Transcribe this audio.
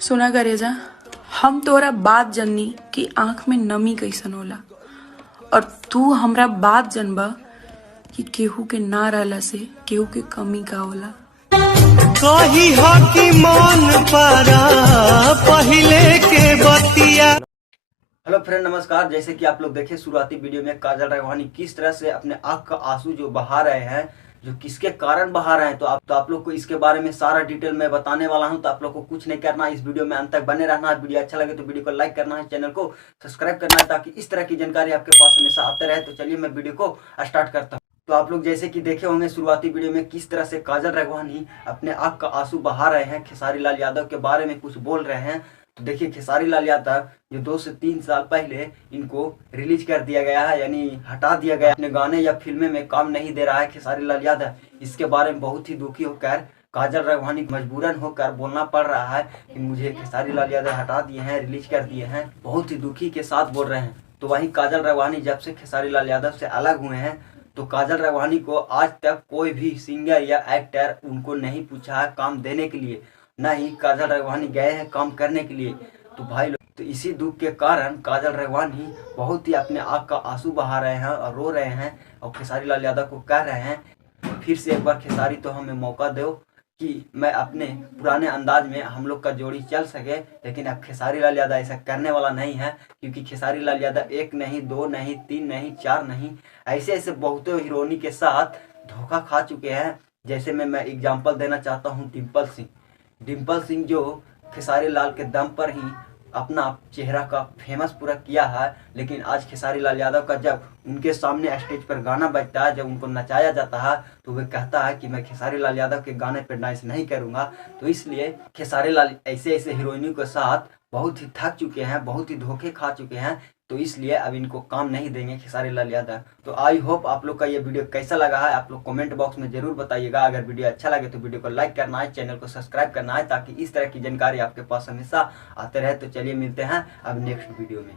सुना करेजा, हम तोरा बात जननी कि आंख में नमी कैसन होला, और तू हमरा बात जनबा कि केहू के ना रहला से केहू के कमी का होला। कही हो कि मन पारा पहिले के बतिया। हेलो फ्रेंड, नमस्कार। जैसे कि आप लोग देखे शुरुआती वीडियो में काजल राघवानी किस तरह से अपने आंख का आंसू जो बहा रहे हैं, जो किसके कारण बहा रहे हैं, तो आप लोग को इसके बारे में सारा डिटेल मैं बताने वाला हूं। तो आप लोग को कुछ नहीं करना, इस वीडियो में अंत तक बने रहना है। वीडियो अच्छा लगे तो वीडियो को लाइक करना है, चैनल को सब्सक्राइब करना है, ताकि इस तरह की जानकारी आपके पास हमेशा आते रहे। तो चलिए मैं वीडियो को स्टार्ट करता हूँ। तो आप लोग जैसे कि देखे होंगे शुरुआती वीडियो में किस तरह से काजल राघवानी अपने आंख का आंसू बहा रहे हैं, खेसारी लाल यादव के बारे में कुछ बोल रहे हैं। तो देखिए, खेसारी लाल यादव जो 2 से 3 साल पहले इनको रिलीज कर दिया गया है, यानी हटा दिया गया, अपने गाने या फिल्में में काम नहीं दे रहा है खेसारी लाल यादव। इसके बारे में बहुत ही दुखी होकर काजल राघवानी मजबूरन होकर बोलना पड़ रहा है कि मुझे खेसारी लाल यादव हटा दिए हैं, रिलीज कर दिए हैं। बहुत ही दुखी के साथ बोल रहे हैं। तो वहीं काजल राघवानी जब से खेसारी लाल यादव से अलग हुए हैं, तो काजल राघवानी को आज तक कोई भी सिंगर या एक्टर उनको नहीं पूछा है काम देने के लिए, ना ही काजल राघवानी गए हैं काम करने के लिए। तो भाई लोग, तो इसी दुख के कारण काजल राघवानी बहुत ही अपने आंख का आंसू बहा रहे हैं और रो रहे हैं, और खेसारी लाल यादव को कह रहे हैं फिर से एक बार खेसारी तो हमें मौका दो कि मैं अपने पुराने अंदाज में हम लोग का जोड़ी चल सके। लेकिन अब खेसारी लाल यादव ऐसा करने वाला नहीं है, क्योंकि खेसारी लाल यादव 1 नहीं, 2 नहीं, 3 नहीं, 4 नहीं, ऐसे ऐसे बहुतों हीरोइनी के साथ धोखा खा चुके हैं। जैसे मैं एग्जांपल देना चाहता हूँ डिम्पल सिंह जो खेसारी लाल के दम पर ही अपना चेहरा का फेमस पूरा किया है। लेकिन आज खेसारी लाल यादव का जब उनके सामने स्टेज पर गाना बजता है, जब उनको नचाया जाता है, तो वे कहता है कि मैं खेसारी लाल यादव के गाने पर डांस नहीं करूंगा। तो इसलिए खेसारी लाल ऐसे ऐसे हीरोइनों के साथ बहुत ही थक चुके हैं, बहुत ही धोखे खा चुके हैं। तो इसलिए अब इनको काम नहीं देंगे खेसारी लाल यादव। तो आई होप आप लोग का ये वीडियो कैसा लगा है, आप लोग कमेंट बॉक्स में जरूर बताइएगा। अगर वीडियो अच्छा लगे तो वीडियो को लाइक करना है, चैनल को सब्सक्राइब करना है, ताकि इस तरह की जानकारी आपके पास हमेशा आते रहे। तो चलिए मिलते हैं अब नेक्स्ट वीडियो में।